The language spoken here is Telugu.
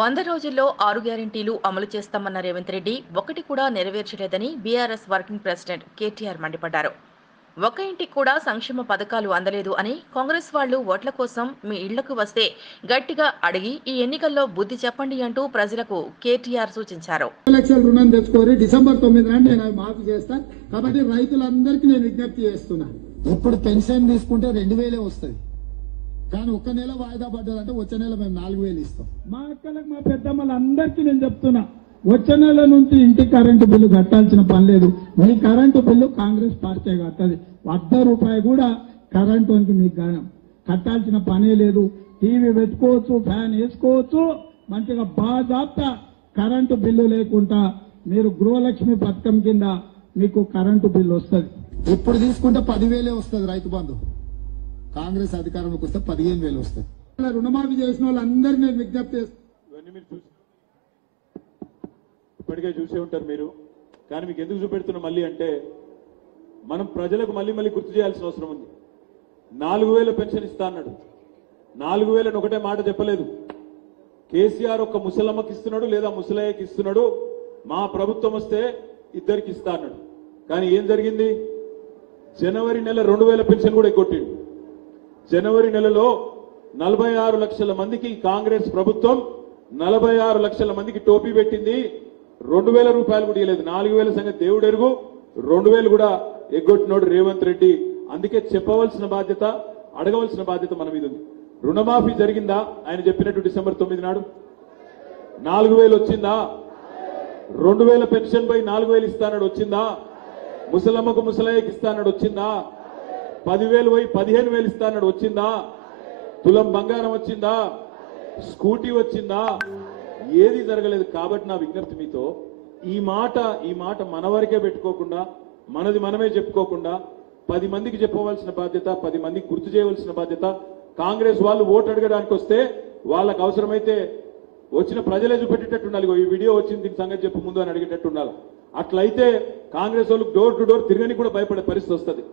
100 రోజుల్లో 6 గ్యారెంటీలు అమలు చేస్తామన్న రేవంత్ రెడ్డి ఒకటి కూడా నెరవేర్చలేదని బీఆర్ఎస్ వర్కింగ్ ప్రెసిడెంట్ కేటీఆర్ మండిపడ్డారు. ఒక ఇంటికి కూడా సంక్షేమ పథకాలు అందలేదు అని కాంగ్రెస్ వాళ్లు ఓట్ల కోసం మీ ఇళ్లకు వస్తే గట్టిగా అడిగి ఈ ఎన్నికల్లో బుద్ధి చెప్పండి అంటూ ప్రజలకు కేటీఆర్ సూచించారు. లక్షల రుణం తెచ్చుకోరి డిసెంబర్ 9 నాడు నేను మాఫీ చేస్తాను కాబట్టి రైతులందరికీ నేను విజ్ఞప్తి చేస్తున్నాను. ఇప్పుడు పెన్షన్ తీసుకుంటే 2000 వస్తుంది, కానీ ఒక్క నెల వాయిదా పడ్డదంటే వచ్చే నెల మేము 4000 ఇస్తాం. మా అక్కలకు మా పెద్దమ్మలందరికీ నేను చెప్తున్నా, వచ్చే నెల నుంచి ఇంటికి కరెంటు బిల్లు కట్టాల్సిన పని లేదు. మీ కరెంటు బిల్లు కాంగ్రెస్ పార్టీ కట్టది. ₹1 కూడా కరెంటు మీకు గానం కట్టాల్సిన పనే లేదు. టీవీ పెట్టుకోవచ్చు, ఫ్యాన్ వేసుకోవచ్చు, మంచిగా బాజాప్తా కరెంటు బిల్లు లేకుండా మీరు గృహలక్ష్మి పథకం కింద మీకు కరెంటు బిల్లు వస్తుంది. ఇప్పుడు తీసుకుంటే 10,000 వస్తుంది రైతు బంధు. కాంగ్రెస్ అధికారంలోకి వస్తే 15,000 వస్తుంది. రుణమాఫీ చేసిన వాళ్ళందరినీ నేను విజ్ఞప్తి చేస్తాను. ఇప్పటికే చూసే ఉంటారు మీరు, కానీ మీకు ఎందుకు చూపెడుతున్నా మళ్ళీ అంటే మనం ప్రజలకు మళ్ళీ గుర్తు చేయాల్సిన అవసరం ఉంది. 4,000 పెన్షన్ ఇస్తా అన్నాడు. 4,000 ఒకటే మాట చెప్పలేదు. కేసీఆర్ ఒక్క ముసలమ్మకి ఇస్తున్నాడు, లేదా ముసలయ్యకి ఇస్తున్నాడు, మా ప్రభుత్వం వస్తే ఇద్దరికి ఇస్తా అన్నాడు. కానీ ఏం జరిగింది? జనవరి నెల 2,000 పెన్షన్ కూడా ఎగ్గొట్టిండు. జనవరి నెలలో 46 లక్షల మందికి కాంగ్రెస్ ప్రభుత్వం 46 లక్షల మందికి టోపీ పెట్టింది. 2,000 రూపాయలు కూడా ఇవ్వలేదు. 4,000 సంగతి దేవుడు ఎరుగు, 2,000 కూడా ఎగ్గొట్టినోడు రేవంత్ రెడ్డి. అందుకే చెప్పవలసిన బాధ్యత, అడగవలసిన బాధ్యత మన మీద ఉంది. రుణమాఫీ జరిగిందా? ఆయన చెప్పినట్టు డిసెంబర్ 9 నాడు 4,000 వచ్చిందా? 2,000 పెన్షన్ పోయి 4,000 ఇస్తానడు వచ్చిందా? ముసలమ్మకు ముసలయ్యకి ఇస్తానడు వచ్చిందా? 10,000 పోయి 15,000 ఇస్తానడు వచ్చిందా? తులం బంగారం వచ్చిందా? స్కూటీ వచ్చిందా? ఏది జరగలేదు. కాబట్టి నా విజ్ఞప్తి మీతో, ఈ మాట మన వరకే పెట్టుకోకుండా, మనది మనమే చెప్పుకోకుండా 10 మందికి చెప్పవలసిన బాధ్యత, 10 మందికి గుర్తు చేయవలసిన బాధ్యత. కాంగ్రెస్ వాళ్ళు ఓటు అడగడానికి వస్తే వాళ్ళకు అవసరమైతే వచ్చిన ప్రజలే చూపెట్టేటట్టు ఉండాలి. ఈ వీడియో వచ్చింది, దీని సంగతి చెప్పు ముందు అని అడిగేటట్టు ఉండాలి. అట్లయితే కాంగ్రెస్ వాళ్ళు డోర్ టు డోర్ తిరగని కూడా భయపడే పరిస్థితి వస్తుంది.